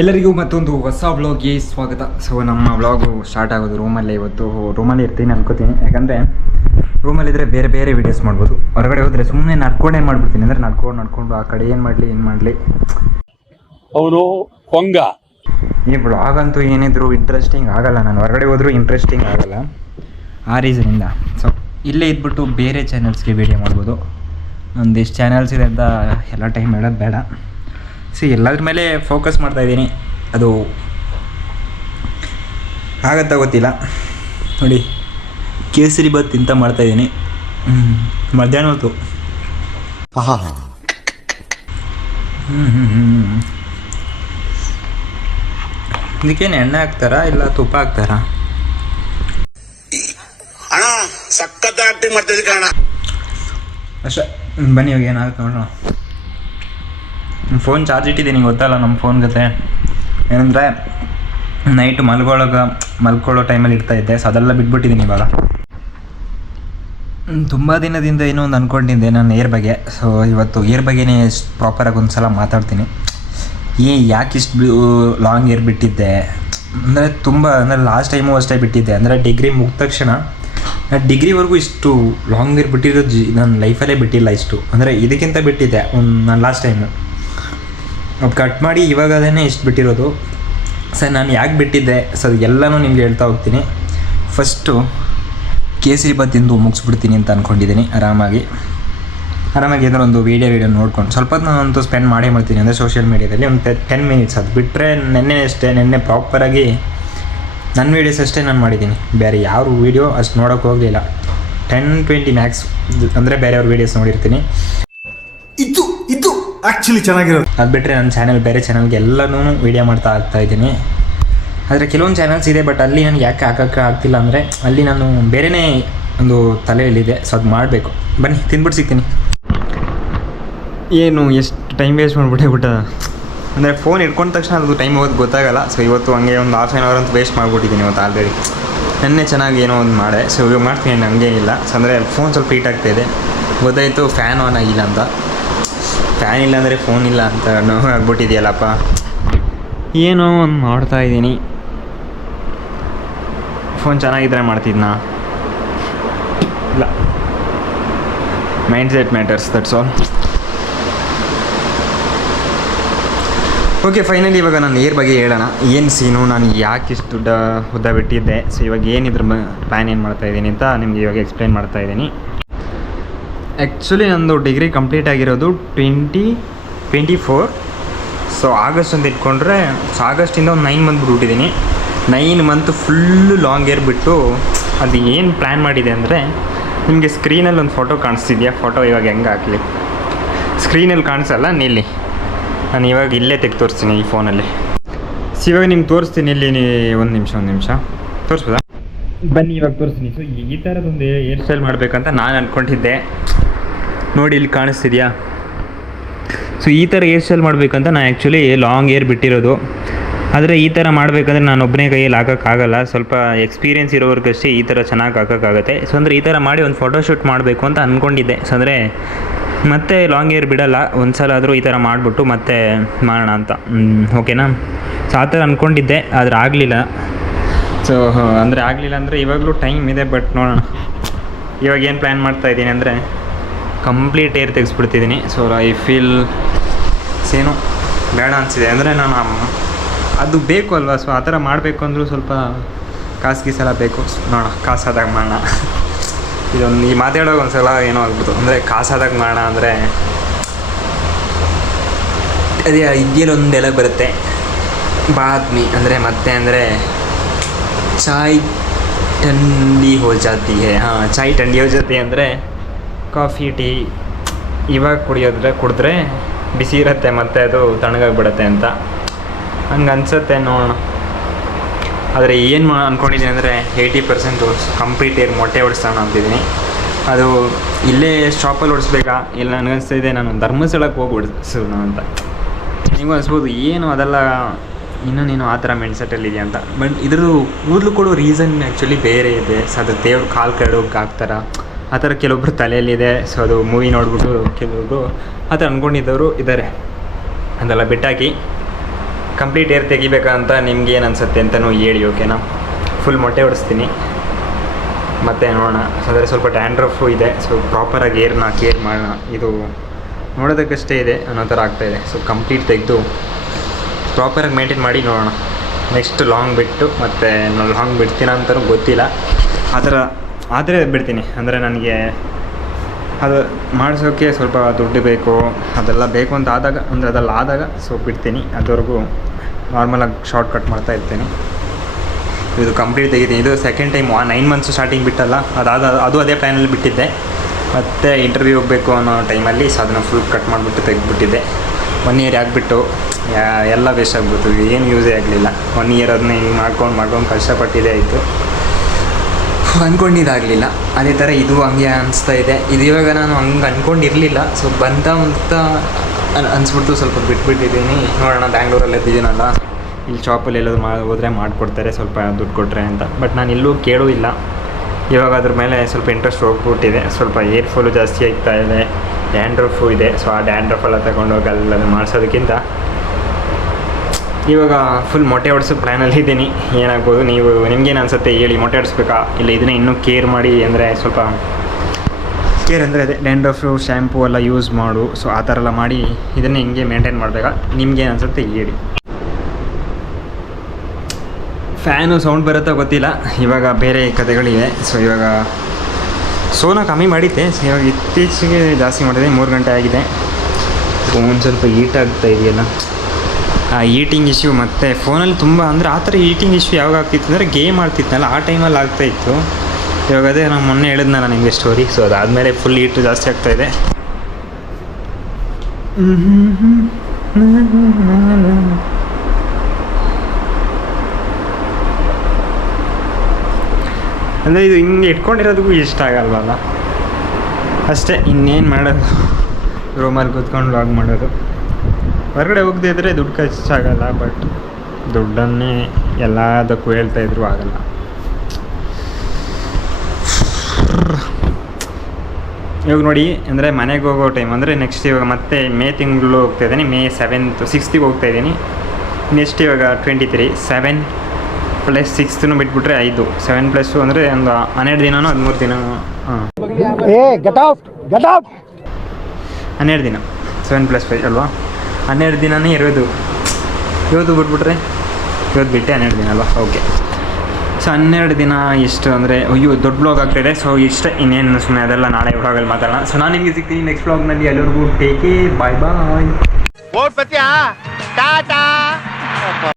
ಎಲ್ಲರಿಗೂ ಮತ್ತೊಂದು ಹೊಸ ವ್ಲಾಗ್ಗೆ ಸ್ವಾಗತ. ಸೊ ನಮ್ಮ ವ್ಲಾಗು ಸ್ಟಾರ್ಟ್ ಆಗೋದು ರೂಮಲ್ಲೇ. ಇವತ್ತು ರೂಮಲ್ಲಿ ಇರ್ತೀನಿ ಅನ್ಕೋತೀನಿ, ಯಾಕಂದರೆ ರೂಮಲ್ಲಿದ್ದರೆ ಬೇರೆ ಬೇರೆ ವೀಡಿಯೋಸ್ ಮಾಡ್ಬೋದು. ಹೊರಗಡೆ ಹೋದರೆ ಸುಮ್ಮನೆ ನಡ್ಕೊಂಡೇ ಮಾಡಿಬಿಡ್ತೀನಿ. ಅಂದರೆ ನಡ್ಕೊಂಡು ಆ ಕಡೆ ಏನು ಮಾಡಲಿ ಅವನು ಕೊಂಗ. ಈ ವ್ಲಾಗ್ ಅಂತೂ ಏನಿದ್ರು ಇಂಟ್ರೆಸ್ಟಿಂಗ್ ಆಗಲ್ಲ, ನಾನು ಹೊರಗಡೆ ಹೋದರೂ ಇಂಟ್ರೆಸ್ಟಿಂಗ್ ಆಗಲ್ಲ. ಆ ರೀಸನಿಂದ ಸೊ ಇಲ್ಲೇ ಇದ್ಬಿಟ್ಟು ಬೇರೆ ಚಾನಲ್ಸ್ಗೆ ವೀಡಿಯೋ ಮಾಡ್ಬೋದು. ಒಂದಿಷ್ಟು ಚಾನಲ್ಸ್ ಇದೆ ಅಂತ ಎಲ್ಲ ಟೈಮ್ ಹೇಳೋದು ಬೇಡ. ಎಲ್ಲದ್ರ ಮೇಲೆ ಫೋಕಸ್ ಮಾಡ್ತಾಯಿದ್ದೀನಿ. ಅದು ಆಗತ್ತಾ ಗೊತ್ತಿಲ್ಲ. ನೋಡಿ, ಕೇಸರಿ ಬಾತ್ ತಿಂತ ಮಾಡ್ತಾಯಿದ್ದೀನಿ. ಮಧ್ಯಾಹ್ನ ಹೊತ್ತು. ಇದಕ್ಕೇನು ಎಣ್ಣೆ ಹಾಕ್ತಾರಾ ಇಲ್ಲ ತುಪ್ಪ ಹಾಕ್ತಾರಾ? ಅಣ್ಣ ಸಖತ್ ಆಕ್ಟಿಂಗ್ ಮಾಡ್ತಿದ್ದೆ ಕಣ. ಅಷ್ಟೇ, ಬನ್ನಿ ಇವಾಗ ಏನಾಗುತ್ತೆ ನೋಡೋಣ. ಫೋನ್ ಚಾರ್ಜ್ ಇಟ್ಟಿದ್ದೀನಿ, ಗೊತ್ತಲ್ಲ ನಮ್ಮ ಫೋನ್ ಜೊತೆ. ಏನಂದರೆ ನೈಟ್ ಮಲ್ಕೊಳ್ಳೋ ಟೈಮಲ್ಲಿ ಇರ್ತಾಯಿದ್ದೆ. ಸೊ ಅದೆಲ್ಲ ಬಿಟ್ಬಿಟ್ಟಿದ್ದೀನಿ ಇವಾಗ. ತುಂಬ ದಿನದಿಂದ ಏನೋ ಒಂದು ಅಂದ್ಕೊಂಡಿದ್ದೆ ನಾನು ಏರ್ ಬಗ್ಗೆ. ಸೊ ಇವತ್ತು ಏರ್ ಬಗ್ಗೆನೇ ಪ್ರಾಪರಾಗಿ ಒಂದು ಸಲ ಮಾತಾಡ್ತೀನಿ. ಯಾಕೆ ಇಷ್ಟು ಲಾಂಗ್ ಏರ್ ಬಿಟ್ಟಿದ್ದೆ ಅಂದರೆ ಲಾಸ್ಟ್ ಟೈಮು ಅಷ್ಟೇ ಬಿಟ್ಟಿದ್ದೆ. ಅಂದರೆ ಡಿಗ್ರಿ ಮುಗಿದ ತಕ್ಷಣ ಡಿಗ್ರಿವರೆಗೂ ಇಷ್ಟು ಲಾಂಗ್ ಏರ್ ಬಿಟ್ಟಿರೋದು ನನ್ನ ಲೈಫಲ್ಲೇ ಬಿಟ್ಟಿಲ್ಲ ಇಷ್ಟು. ಅಂದರೆ ಇದಕ್ಕಿಂತ ಬಿಟ್ಟಿದ್ದೆ ನಾನು ಲಾಸ್ಟ್ ಟೈಮು. ಅದು ಕಟ್ ಮಾಡಿ ಇವಾಗ ಅದೇ ಇಷ್ಟು ಬಿಟ್ಟಿರೋದು. ಸರ್ ನಾನು ಯಾಕೆ ಬಿಟ್ಟಿದ್ದೆ ಸೊ ಎಲ್ಲನೂ ನಿಮ್ಗೆ ಹೇಳ್ತಾ ಹೋಗ್ತೀನಿ. ಫಸ್ಟು ಕೇಸರಿ ಬಾತ್ ತಿಂದು ಮುಗಿಸ್ಬಿಡ್ತೀನಿ ಅಂತ ಅಂದ್ಕೊಂಡಿದ್ದೀನಿ. ಆರಾಮಾಗಿ ಏನಾದ್ರು ಒಂದು ವೀಡಿಯೋ ನೋಡ್ಕೊಂಡು ಸ್ವಲ್ಪ ನಾನಂತೂ ಸ್ಪೆಂಡ್ ಮಾಡ್ತೀನಿ. ಅಂದರೆ ಸೋಷಿಯಲ್ ಮೀಡ್ಯಾದಲ್ಲಿ ಒಂದು 10 ಮಿನಿಟ್ಸ್. ಅದು ಬಿಟ್ಟರೆ ನೆನ್ನೆ ಪ್ರಾಪರಾಗಿ ನನ್ನ ವೀಡಿಯೋಸ್ ಅಷ್ಟೇ ನಾನು ಮಾಡಿದ್ದೀನಿ. ಬೇರೆ ಯಾವ ವೀಡಿಯೋ ಅಷ್ಟು ನೋಡೋಕ್ಕೆ ಹೋಗಲಿಲ್ಲ. 10-20 ಮ್ಯಾಕ್ಸ್ ಅಂದರೆ ಬೇರೆಯವ್ರ ವೀಡಿಯೋಸ್ ನೋಡಿರ್ತೀನಿ. ಇದು ಆ್ಯಕ್ಚುಲಿ ಚೆನ್ನಾಗಿರೋದು. ಅದು ಬಿಟ್ಟರೆ ನನ್ನ ಬೇರೆ ಚಾನಲ್ಗೆ ಎಲ್ಲನೂ ವೀಡಿಯೋ ಮಾಡ್ತಾ ಇದ್ದೀನಿ. ಆದರೆ ಕೆಲವೊಂದು ಚಾನಲ್ಸ್ ಇದೆ, ಬಟ್ ಅಲ್ಲಿ ನನಗೆ ಯಾಕೆ ಹಾಕೋಕ್ಕೆ ಆಗ್ತಿಲ್ಲ ಅಂದರೆ ಅಲ್ಲಿ ನಾನು ಬೇರೆಯೇ ಒಂದು ತಲೆಯಲ್ಲಿದೆ. ಸೊ ಅದು ಮಾಡಬೇಕು. ಬನ್ನಿ ತಿಂದ್ಬಿಟ್ಟು ಸಿಗ್ತೀನಿ. ಏನು ಎಷ್ಟು ಟೈಮ್ ವೇಸ್ಟ್ ಮಾಡಿಬಿಟ್ಟೆ. ಅಂದರೆ ಫೋನ್ ಇಟ್ಕೊಂಡ ತಕ್ಷಣ ಅದು ಟೈಮ್ ಹೋಗೋದು ಗೊತ್ತಾಗಲ್ಲ. ಸೊ ಇವತ್ತು ಹಂಗೆ ಒಂದು ½ ಆನ್ ಅವರ್ ಅಂತ ವೇಸ್ಟ್ ಮಾಡಿಬಿಟ್ಟಿದ್ದೀನಿ ಇವತ್ತು ಆಲ್ರೆಡಿ. ನೆನ್ನೆ ಚೆನ್ನಾಗಿ ಏನೋ ಒಂದು ಮಾಡೆ. ಸೊ ಇವಾಗ ಮಾಡ್ತೀನಿ, ಹಂಗೆ ಇಲ್ಲ. ಸೊ ಅಂದರೆ ಫೋನ್ ಸ್ವಲ್ಪ ಹೀಟ್ ಆಗ್ತಾಯಿದೆ. ಗೊತ್ತಾಯಿತು ಫ್ಯಾನ್ ಆನ್ ಆಗಿಲ್ಲ ಅಂತ. ಫ್ಯಾನ್ ಇಲ್ಲ ಅಂದರೆ ಫೋನ್ ಇಲ್ಲ ಅಂತ ನೋವು ಆಗ್ಬಿಟ್ಟಿದೆಯಲ್ಲಪ್ಪ. ಏನೋ ಒಂದು ಮಾಡ್ತಾಯಿದ್ದೀನಿ. ಫೋನ್ ಚೆನ್ನಾಗಿದ್ದರೆ ಮಾಡ್ತಿದ್ನಾ? ಇಲ್ಲ, mind set matters, that's all. Okay, finally ಇವಾಗ ನಾನು ಏರ್ ಬಗ್ಗೆ ಹೇಳೋಣ. ಏನು ಸೀನು, ನಾನು ಯಾಕೆ ಇಷ್ಟು ಉದ್ದ ಬಿಟ್ಟಿದ್ದೆ, ಸೊ ಇವಾಗ ಏನಿದ್ರ ಪ್ಲ್ಯಾನ್ ಏನು ಮಾಡ್ತಾಯಿದ್ದೀನಿ ಅಂತ ನಿಮಗೆ ಇವಾಗ ಎಕ್ಸ್ಪ್ಲೈನ್ ಮಾಡ್ತಾಯಿದ್ದೀನಿ. ಆ್ಯಕ್ಚುಲಿ ನಂದು ಡಿಗ್ರಿ ಕಂಪ್ಲೀಟ್ ಆಗಿರೋದು 2024. ಸೊ ಆಗಸ್ಟ್ ಅಂತ ಇಟ್ಕೊಂಡ್ರೆ, ಸೊ ಆಗಸ್ಟಿಂದ ಒಂದು 9 ಮಂತ್ ಬಿಟ್ಬಿಟ್ಟಿದ್ದೀನಿ. 9 ಮಂತ್ ಫುಲ್ಲು ಲಾಂಗ್ ಏರ್ ಬಿಟ್ಟು ಅದು ಏನು ಪ್ಲ್ಯಾನ್ ಮಾಡಿದೆ ಅಂದರೆ, ನಿಮಗೆ ಸ್ಕ್ರೀನಲ್ಲಿ ಒಂದು ಫೋಟೋ ಕಾಣಿಸ್ತಿದೆಯಾ? ಫೋಟೋ ಇವಾಗ ಹೆಂಗೆ ಹಾಕಲಿ? ಸ್ಕ್ರೀನಲ್ಲಿ ಕಾಣಿಸಲ್ಲ, ನಿಲ್ಲಿ. ನಾನು ಇವಾಗ ಇಲ್ಲೇ ತೆಗೆದು ತೋರಿಸ್ತೀನಿ ಈ ಫೋನಲ್ಲಿ. ಸೊ ಇವಾಗ ನಿಮ್ಗೆ ತೋರಿಸ್ತೀನಿ. ಇಲ್ಲಿ ಒಂದು ನಿಮಿಷ ತೋರಿಸ್ಬೋದಾ? ಬನ್ನಿ ಇವಾಗ ತೋರಿಸ್ತೀನಿ. ಸೊ ಈ ಥರದೊಂದು ಹೇರ್ ಸ್ಟೈಲ್ ಮಾಡಬೇಕಂತ ನಾನು ಅಂದ್ಕೊಂಡಿದ್ದೆ. ನೋಡಿ ಇಲ್ಲಿ ಕಾಣಿಸ್ತಿದೆಯಾ? ಸೊ ಈ ಥರ ಹೇರ್ ಸ್ಟೈಲ್ ಮಾಡಬೇಕಂತ ನಾನು ಆ್ಯಕ್ಚುಲಿ ಲಾಂಗ್ ಏರ್ ಬಿಟ್ಟಿರೋದು. ಆದರೆ ಈ ಥರ ಮಾಡಬೇಕಂದ್ರೆ ನಾನು ಒಬ್ಬನೇ ಕೈಯಲ್ಲಿ ಹಾಕೋಕ್ಕಾಗಲ್ಲ. ಸ್ವಲ್ಪ ಎಕ್ಸ್ಪೀರಿಯೆನ್ಸ್ ಇರೋರ್ಗಷ್ಟೇ ಈ ಥರ ಚೆನ್ನಾಗಿ ಹಾಕೋಕ್ಕಾಗತ್ತೆ. ಸೊ ಅಂದರೆ ಈ ಥರ ಮಾಡಿ ಒಂದು ಫೋಟೋಶೂಟ್ ಮಾಡಬೇಕು ಅಂತ ಅಂದ್ಕೊಂಡಿದ್ದೆ. ಸೊ ಅಂದರೆ ಮತ್ತೆ ಲಾಂಗ್ ಏರ್ ಬಿಡೋಲ್ಲ, ಒಂದು ಸಲ ಆದರೂ ಈ ಥರ ಮಾಡಿಬಿಟ್ಟು ಮತ್ತೆ ಮಾಡೋಣ ಅಂತ. ಓಕೆನಾ? ಸೊ ಆ ಥರ ಅಂದ್ಕೊಂಡಿದ್ದೆ, ಆದರೆ ಆಗಲಿಲ್ಲ. ಸೊ ಆಗಲಿಲ್ಲ ಅಂದರೆ ಇವಾಗಲೂ ಟೈಮ್ ಇದೆ, ಬಟ್ ನೋಡೋಣ. ಇವಾಗ ಏನು ಪ್ಲ್ಯಾನ್ ಮಾಡ್ತಾಯಿದ್ದೀನಿ ಅಂದರೆ ಕಂಪ್ಲೀಟ್ ಏರ್ ತೆಗೆಸ್ಬಿಡ್ತಿದ್ದೀನಿ. ಸೊ ಐ ಫೀಲ್ ಏನೋ ಬೇಡ ಅನಿಸಿದೆ. ಅಂದರೆ ನಾನು ಅದು ಬೇಕು ಅಲ್ವಾ? ಸೊ ಆ ಥರ ಮಾಡಬೇಕು ಅಂದರೂ ಸ್ವಲ್ಪ ಕಾಸು ಬೇಕು. ನೋಡೋಣ, ಕಾಸಾದಾಗ ಮಾಡೋಣ. ಇದೊಂದು ಈ ಮಾತಾಡೋಕೆ ಒಂದು ಸಲ ಏನೋ ಆಗ್ಬಿಟ್ಟು, ಅಂದರೆ ಕಾಸಾದಾಗ ಮಾಡೋಣ ಅಂದರೆ ಅದೇ ಇದೆಯಲ್ಲೊಂದು ಡೈಲಾಗ್ ಬರುತ್ತೆ, ಬಾದ್ಮಿ ಅಂದರೆ ಮತ್ತೆ ಅಂದರೆ ಚಾಯ್ ಟಂಡಿ ಹೋ ಜಾತಿ ಹೇ. ಚಾಯ್ ಟಂಡಿ ಹೋ ಜಾತಿ ಅಂದರೆ ಕಾಫಿ ಟೀ ಇವಾಗ ಕುಡಿದ್ರೆ ಬಿಸಿ ಇರುತ್ತೆ, ಮತ್ತು ಅದು ತಣ್ಣಗಾಗ್ಬಿಡುತ್ತೆ ಅಂತ ಹಂಗೆ ಅನಿಸುತ್ತೆ. ನೋಡೋಣ. ಆದರೆ ಏನು ಅಂದ್ಕೊಂಡಿದ್ದೀನಿ ಅಂದರೆ 80% ಕಂಪ್ಲೀಟ್ ಏರ್ ಮೊಟ್ಟೆ ಹೊಡಿಸೋಣ ಅಂತಿದ್ದೀನಿ. ಅದು ಇಲ್ಲೇ ಶಾಪಲ್ಲಿ ಹೊಡಿಸ್ಬೇಕಾ ಇಲ್ಲ ನನಗನ್ನಿಸ್ತಿದೆ ನಾನು ಧರ್ಮಸ್ಥಳಕ್ಕೆ ಹೋಗಿ ಹೊಡಿಸೋಣ ಅಂತ. ನಿಮಗೂ ಅನಿಸ್ಬೋದು ಏನು ಅದೆಲ್ಲ ಇನ್ನೂ ಆ ಥರ ಮೈಂಡ್ ಸೆಟ್ಟಲ್ಲಿದೆಯಾ ಅಂತ. ಬಟ್ ಇದ್ರದ್ದು ಕೂದಲು ಕೊಡೋ ರೀಸನ್ ಆ್ಯಕ್ಚುಲಿ ಬೇರೆ ಇದೆ. ಸೊ ಅದು ದೇವ್ರ ಕಾಲು ಕೆಡೋಕೆ ಹಾಕ್ತಾರ ಆ ಥರ ಕೆಲವೊಬ್ರು ತಲೆಯಲ್ಲಿದೆ. ಸೊ ಅದು ಮೂವಿ ನೋಡ್ಬಿಟ್ಟು ಕೆಲವ್ರಿಗೂ ಆ ಥರ ಅಂದ್ಕೊಂಡಿದ್ದವರು ಇದ್ದಾರೆ. ಅದೆಲ್ಲ ಬಿಟ್ಟಾಕಿ ಕಂಪ್ಲೀಟ್ ಏರ್ ತೆಗಿಬೇಕಂತ ನಿಮ್ಗೆ ಏನು ಅನಿಸುತ್ತೆ ಅಂತಲೂ ಹೇಳಿ, ಓಕೆನಾ. ಫುಲ್ ಮೊಟ್ಟೆ ಹೊಡಿಸ್ತೀನಿ ಮತ್ತು ನೋಡೋಣ. ಅಂದರೆ ಸ್ವಲ್ಪ ಡ್ಯಾಂಡ್ರಫು ಇದೆ, ಸೊ ಪ್ರಾಪರಾಗಿ ಏರ್ನ ಕೇರ್ ಮಾಡೋಣ. ಇದು ನೋಡೋದಕ್ಕಷ್ಟೇ ಇದೆ ಅನ್ನೋ ಥರ ಆಗ್ತಾಯಿದೆ. ಸೊ ಕಂಪ್ಲೀಟ್ ತೆಗೆದು ಪ್ರಾಪರಾಗಿ ಮೇಂಟೈನ್ ಮಾಡಿ ನೋಡೋಣ. ನೆಕ್ಸ್ಟ್ ಲಾಂಗ್ ಬಿಟ್ಟು ಮತ್ತು ನಾನು ಲಾಂಗ್ ಬಿಡ್ತೀನ ಅಂತಲೂ ಗೊತ್ತಿಲ್ಲ. ಆ ಥರ ಆದರೆ ಬಿಡ್ತೀನಿ. ಅಂದರೆ ನನಗೆ ಅದು ಮಾಡಿಸೋಕ್ಕೆ ಸ್ವಲ್ಪ ದುಡ್ಡು ಬೇಕು, ಅದೆಲ್ಲ ಬೇಕು ಅಂತ ಆದಾಗ, ಅಂದರೆ ಅದೆಲ್ಲ ಆದಾಗ ಸೊ ಬಿಡ್ತೀನಿ. ಅದುವರೆಗೂ ನಾರ್ಮಲಾಗಿ ಶಾರ್ಟ್ ಕಟ್ ಮಾಡ್ತಾ ಇರ್ತೀನಿ. ಇದು ಕಂಪ್ಲೀಟ್ ತೆಗಿತೀನಿ. ಇದು ಸೆಕೆಂಡ್ ಟೈಮ್ 9 ಮಂತ್ಸು ಸ್ಟಾರ್ಟಿಂಗ್ ಬಿಟ್ಟಲ್ಲ, ಅದು ಅದೇ ಪ್ಲ್ಯಾನಲ್ಲಿ ಬಿಟ್ಟಿದ್ದೆ. ಮತ್ತು ಇಂಟರ್ವ್ಯೂ ಹೋಗಬೇಕು ಅನ್ನೋ ಟೈಮಲ್ಲಿ ಸೊ ಅದನ್ನು ಫುಲ್ ಕಟ್ ಮಾಡಿಬಿಟ್ಟು ತೆಗೆದುಬಿಟ್ಟಿದ್ದೆ. 1 ಇಯರ್ ಆಗಿಬಿಟ್ಟು ಎಲ್ಲ ವೇಸ್ಟ್ ಆಗಿಬಿಡ್ತು, ಏನು ಯೂಸೇ ಆಗಲಿಲ್ಲ. 1 ಇಯರ್ ಅದನ್ನ ಹಿಂಗೆ ಮಾಡ್ಕೊಂಡು ಕಷ್ಟಪಟ್ಟಿದೆ ಆಯಿತು, ಅಂದ್ಕೊಂಡಿದ್ದಾಗಲಿಲ್ಲ. ಅದೇ ಥರ ಇದು ಹಂಗೆ ಅನಿಸ್ತಾ ಇದೆ. ಇದು ಇವಾಗ ನಾನು ಹಂಗೆ ಅಂದ್ಕೊಂಡಿರಲಿಲ್ಲ, ಸೊ ಬಂತ ಅನಿಸ್ಬಿಟ್ಟು ಸ್ವಲ್ಪ ಬಿಟ್ಬಿಟ್ಟಿದ್ದೀನಿ. ನೋಡೋಣ, ಬ್ಯಾಂಗ್ಳೂರಲ್ಲಿ ಇದ್ದೀನಲ್ಲ, ಇಲ್ಲಿ ಶಾಪಲ್ಲಿ ಎಲ್ಲಾದರೂ ಹೋದರೆ ಮಾಡಿಕೊಡ್ತಾರೆ ಸ್ವಲ್ಪ ದುಡ್ಡು ಕೊಟ್ಟರೆ ಅಂತ. ಬಟ್ ನಾನು ಎಲ್ಲೂ ಕೇಳೂ ಇಲ್ಲ. ಇವಾಗ ಅದ್ರ ಮೇಲೆ ಸ್ವಲ್ಪ ಇಂಟ್ರೆಸ್ಟ್ ಹೋಗ್ಬಿಟ್ಟಿದೆ. ಸ್ವಲ್ಪ ಏರ್ ಫಾಲು ಜಾಸ್ತಿ ಆಗ್ತಾ ಇದೆ, ಡ್ಯಾಂಡ್ರಫು ಇದೆ. ಸೊ ಆ ಡ್ಯಾಂಡ್ರಫೆಲ್ಲ ತಗೊಂಡೋಗಿ ಅಲ್ಲೆಲ್ಲ ಮಾಡಿಸೋದಕ್ಕಿಂತ ಇವಾಗ ಫುಲ್ ಮೊಟ್ಟೆ ಹೊಡ್ಸೋ ಪ್ಲ್ಯಾನಲ್ಲಿ ಇದ್ದೀನಿ. ಏನಾಗ್ಬೋದು, ನಿಮ್ಗೇನು ಅನಿಸುತ್ತೆ ಹೇಳಿ, ಮೊಟ್ಟೆ ಹೊಡಿಸ್ಬೇಕಾ ಇಲ್ಲ ಇದನ್ನೇ ಇನ್ನೂ ಕೇರ್ ಮಾಡಿ, ಅಂದರೆ ಸ್ವಲ್ಪ ಕೇರ್ ಅಂದರೆ ಅದೇ ಡ್ಯಾಂಡ್ರಫು ಶ್ಯಾಂಪು ಎಲ್ಲ ಯೂಸ್ ಮಾಡು. ಸೊ ಆ ಥರ ಎಲ್ಲ ಮಾಡಿ ಇದನ್ನೇ ಹಿಂಗೆ ಮೇಂಟೈನ್ ಮಾಡಬೇಕಾ, ನಿಮ್ಗೇನು ಅನಿಸುತ್ತೆ ಹೇಳಿ. ಫ್ಯಾನು ಸೌಂಡ್ ಬರುತ್ತೋ ಗೊತ್ತಿಲ್ಲ, ಇವಾಗ ಬೇರೆ ಕಥೆಗಳಿವೆ. ಸೊ ಇವಾಗ ಸೋನ ಕಮ್ಮಿ ಮಾಡಿದ್ದೆ, ಸೊ ಇವಾಗ ಇತ್ತೀಚೆಗೆ ಜಾಸ್ತಿ ಮಾಡಿದೆ. 3 ಗಂಟೆ ಆಗಿದೆ. ಫೋನ್ ಸ್ವಲ್ಪ ಹೀಟ್ ಆಗ್ತಾ ಇದೆಯಲ್ಲ, ಆ ಈಟಿಂಗ್ ಇಶ್ಯೂ. ಮತ್ತು ಫೋನಲ್ಲಿ ತುಂಬ ಅಂದರೆ ಆ ಥರ ಈಟಿಂಗ್ ಇಶ್ಯೂ ಯಾವಾಗ ಆಗ್ತಿತ್ತು ಅಂದರೆ ಗೇಮ್ ಆಡ್ತಿದ್ನಲ್ಲ ಆ ಟೈಮಲ್ಲಿ ಆಗ್ತಾಯಿತ್ತು. ಇವಾಗ ಅದೇ ನಾನು ಮೊನ್ನೆ ಹೇಳಿದ್ನಲ್ಲ ನಿಮಗೆ ಸ್ಟೋರಿ. ಸೊ ಅದಾದಮೇಲೆ ಫುಲ್ ಹೀಟು ಜಾಸ್ತಿ ಆಗ್ತಾಯಿದೆ. ಅಂದರೆ ಇದು ಹಿಂಗೆ ಇಟ್ಕೊಂಡಿರೋದಕ್ಕೂ ಇಷ್ಟ ಆಗಲ್ವಲ್ಲ, ಅಷ್ಟೇ. ಇನ್ನೇನು ಮಾಡೋದು, ರೂಮಲ್ಲಿ ಕೂತ್ಕೊಂಡು ವ್ಲಾಗ್ ಮಾಡೋದು. ಹೊರಗಡೆ ಹೋಗದೇ ಇದ್ದರೆ ದುಡ್ಡು ಖರ್ಚಾಗಲ್ಲ, ಬಟ್ ದುಡ್ಡನ್ನೇ ಎಲ್ಲದಕ್ಕೂ ಹೇಳ್ತಾಯಿದ್ರು ಆಗಲ್ಲ. ಇವಾಗ ನೋಡಿ, ಅಂದರೆ ಮನೆಗೆ ಹೋಗೋ ಟೈಮ್ ಅಂದರೆ ನೆಕ್ಸ್ಟ್ ಇವಾಗ ಮತ್ತೆ ಮೇ ತಿಂಗಳು ಹೋಗ್ತಾಯಿದ್ದೀನಿ. May 7th 6th ಹೋಗ್ತಾಯಿದ್ದೀನಿ. ನೆಕ್ಸ್ಟ್ ಇವಾಗ 23 7 + 6 ಬಿಟ್ಬಿಟ್ರೆ 5 7 + 2 ಅಂದರೆ ಒಂದು 12 ದಿನನೋ 13 ದಿನ. ಹಾಂ, 12 ದಿನ 7 + 5 ಅಲ್ವಾ, 12 ದಿನನೇ ಇರೋದು. ಇವತ್ತು ಬಿಟ್ಬಿಟ್ರೆ ಇವತ್ತು ಬಿಟ್ಟೆ 12 ದಿನ ಅಲ್ವಾ. ಓಕೆ, ಸೊ 12 ದಿನ ಇಷ್ಟು ಅಂದರೆ ಅಯ್ಯೋ ದೊಡ್ಡ ಬ್ಲಾಗ್ ಆಗ್ತಾಯಿದೆ. ಸೊ ಇಷ್ಟೇ, ಇನ್ನೇನು ಸುಮ್ಮನೆ ಅದೆಲ್ಲ ನಾಳೆ ಬ್ಲಾಗಲ್ಲಿ ಮಾತಾಡೋಣ. ಸೊ ನಾನು ನಿಮಗೆ ಸಿಗ್ತೀನಿ ನೆಕ್ಸ್ಟ್ ಬ್ಲಾಗ್ನಲ್ಲಿ. ಎಲ್ಲರಿಗೂ ಟೇಕ್ ಕೇರ್, ಬಾಯ್ ಬಾಯ್.